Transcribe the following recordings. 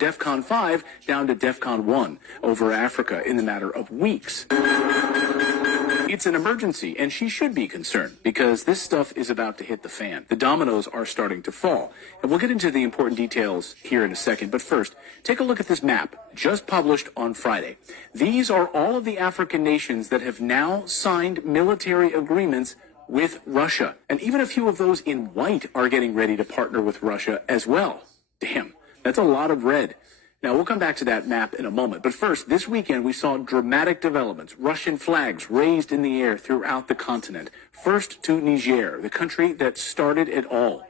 DEFCON 5 down to DEFCON 1 over Africa in the matter of weeks. It's an emergency, and she should be concerned because this stuff is about to hit the fan. The dominoes are starting to fall. And we'll get into the important details here in a second. But first, take a look at this map just published on Friday. These are all of the African nations that have now signed military agreements with Russia. And even a few of those in white are getting ready to partner with Russia as well. Damn, that's a lot of red. Now, we'll come back to that map in a moment. But first, this weekend, we saw dramatic developments. Russian flags raised in the air throughout the continent. First to Niger, the country that started it all.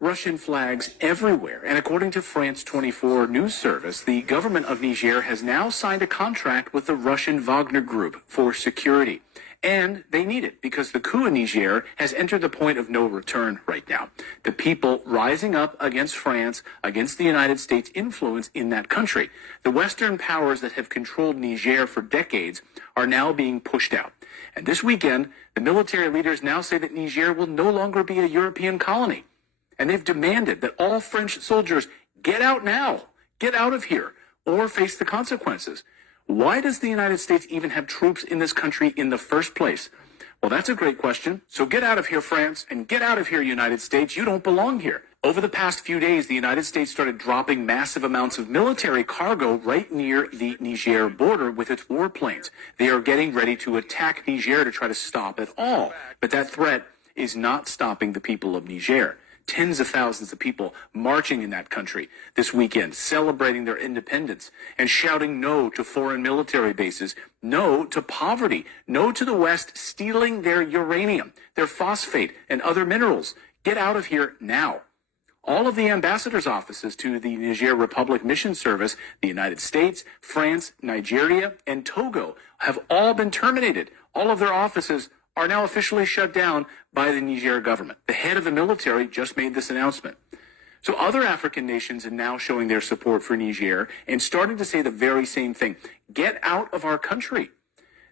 Russian flags everywhere. And according to France 24 news service, the government of Niger has now signed a contract with the Russian Wagner Group for security. And they need it because the coup in Niger has entered the point of no return right now. The people rising up against France, against the United States' influence in that country. The Western powers that have controlled Niger for decades are now being pushed out. And this weekend, the military leaders now say that Niger will no longer be a European colony. And they've demanded that all French soldiers get out now, get out of here, or face the consequences. Why does the United States even have troops in this country in the first place? Well, that's a great question. So get out of here, France, and get out of here, United States. You don't belong here. Over the past few days, the United States started dropping massive amounts of military cargo right near the Niger border with its warplanes. They are getting ready to attack Niger to try to stop it all. But that threat is not stopping the people of Niger. Tens of thousands of people marching in that country this weekend, celebrating their independence and shouting no to foreign military bases, no to poverty, no to the West stealing their uranium, their phosphate, and other minerals. Get out of here now. All of the ambassadors' offices to the Niger Republic Mission Service, the United States, France, Nigeria, and Togo have all been terminated. All of their offices are now officially shut down by the Niger government. The head of the military just made this announcement. So other African nations are now showing their support for Niger and starting to say the very same thing. Get out of our country.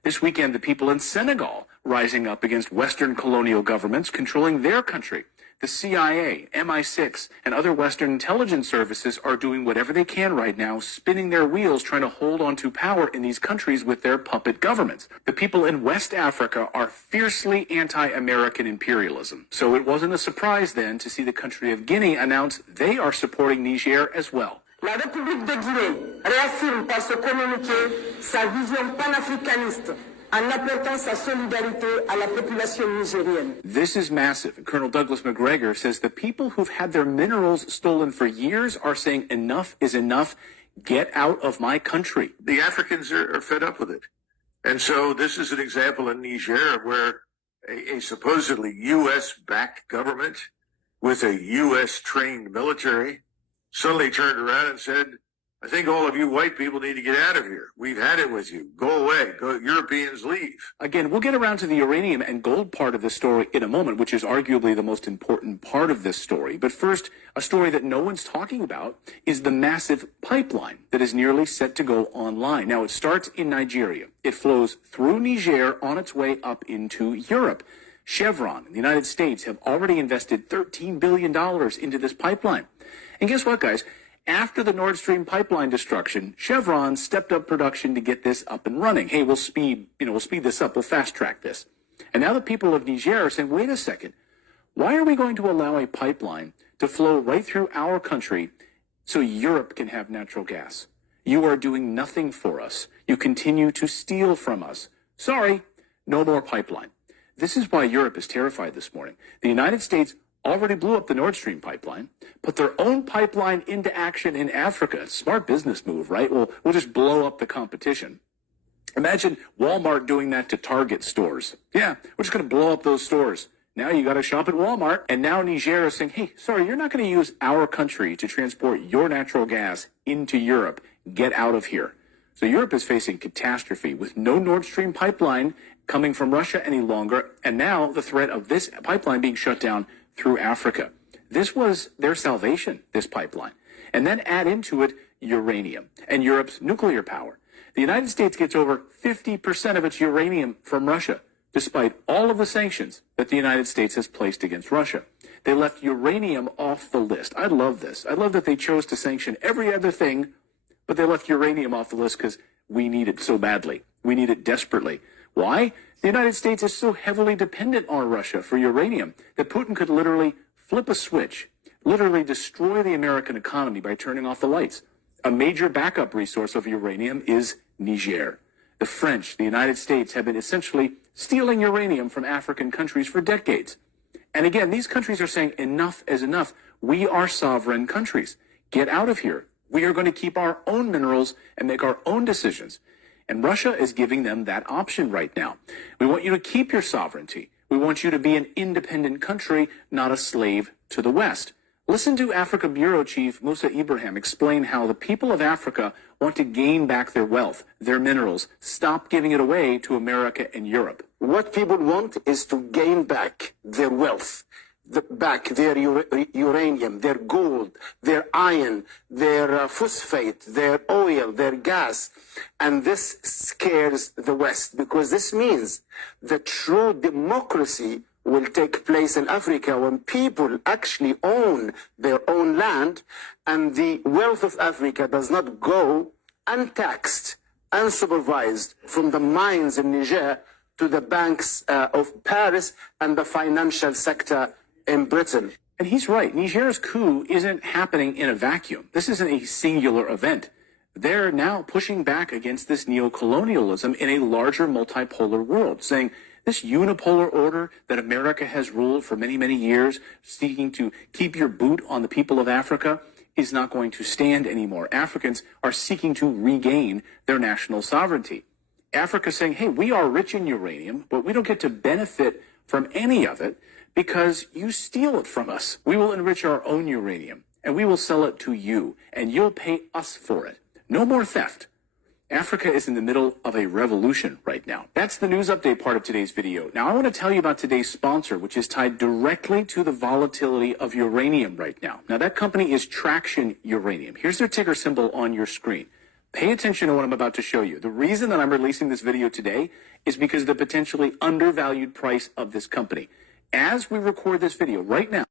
This weekend, the people in Senegal rising up against Western colonial governments controlling their country. The CIA, MI6, and other Western intelligence services are doing whatever they can right now, spinning their wheels, trying to hold on to power in these countries with their puppet governments. The people in West Africa are fiercely anti-American imperialism. So it wasn't a surprise then to see the country of Guinea announce they are supporting Niger as well. La République de Guinée réaffirme par ce communiqué sa vision panafricaniste en apportant sa solidarité à la population nigérienne. This is massive. Colonel Douglas McGregor says the people who've had their minerals stolen for years are saying enough is enough. Get out of my country. The Africans are fed up with it. And so this is an example in Niger where a supposedly U.S.-backed government with a U.S.-trained military suddenly turned around and said, I think all of you white people need to get out of here. We've had it with you. Go away. Go, Europeans leave. Again, we'll get around to the uranium and gold part of this story in a moment, which is arguably the most important part of this story. But first, a story that no one's talking about is the massive pipeline that is nearly set to go online. Now, it starts in Nigeria. It flows through Niger on its way up into Europe. Chevron and the United States have already invested $13 billion into this pipeline. And guess what, guys? After the Nord Stream pipeline destruction, Chevron stepped up production to get this up and running. Hey, we'll speed this up. We'll fast track this. And now the people of Niger are saying, wait a second. Why are we going to allow a pipeline to flow right through our country so Europe can have natural gas? You are doing nothing for us. You continue to steal from us. Sorry, no more pipeline. This is why Europe is terrified this morning. The United States already blew up the Nord Stream pipeline, put their own pipeline into action in Africa. Smart business move, right? We'll just blow up the competition. Imagine Walmart doing that to Target stores. Yeah, we're just going to blow up those stores. Now you got to shop at Walmart. And now Niger is saying, hey, sorry, you're not going to use our country to transport your natural gas into Europe. Get out of here. So Europe is facing catastrophe with no Nord Stream pipeline coming from Russia any longer. And now the threat of this pipeline being shut down through Africa. This was their salvation, this pipeline. And then add into it uranium and Europe's nuclear power. The United States gets over 50% of its uranium from Russia. despite all of the sanctions that the United States has placed against Russia. They left uranium off the list. I love this. I love that they chose to sanction every other thing, but they left uranium off the list because we need it so badly. We need it desperately. Why? The United States is so heavily dependent on Russia for uranium that Putin could literally flip a switch, literally destroy the American economy by turning off the lights. A major backup resource of uranium is Niger. The French, the United States, have been essentially stealing uranium from African countries for decades. And again, these countries are saying enough is enough. We are sovereign countries. Get out of here. We are going to keep our own minerals and make our own decisions. And Russia is giving them that option right now. We want you to keep your sovereignty. We want you to be an independent country, not a slave to the West. Listen to Africa Bureau Chief Musa Ibrahim explain how the people of Africa want to gain back their wealth, their minerals, stop giving it away to America and Europe. What people want is to gain back their wealth, back their uranium, their gold, their iron, their phosphate, their oil, their gas. And this scares the West because this means that true democracy will take place in Africa when people actually own their own land and the wealth of Africa does not go untaxed, unsupervised from the mines in Niger to the banks of Paris and the financial sector in Britain. And he's right. Niger's coup isn't happening in a vacuum. This isn't a singular event. They're now pushing back against this neocolonialism in a larger multipolar world, saying this unipolar order that America has ruled for many, many years, seeking to keep your boot on the people of Africa, is not going to stand anymore. Africans are seeking to regain their national sovereignty. Africa saying, hey, we are rich in uranium, but we don't get to benefit from any of it because you steal it from us. We will enrich our own uranium, and we will sell it to you, and you'll pay us for it. No more theft. Africa is in the middle of a revolution right now. That's the news update part of today's video. Now, I want to tell you about today's sponsor, which is tied directly to the volatility of uranium right now. Now, that company is Traction Uranium. Here's their ticker symbol on your screen. Pay attention to what I'm about to show you. The reason that I'm releasing this video today is because of the potentially undervalued price of this company. As we record this video right now,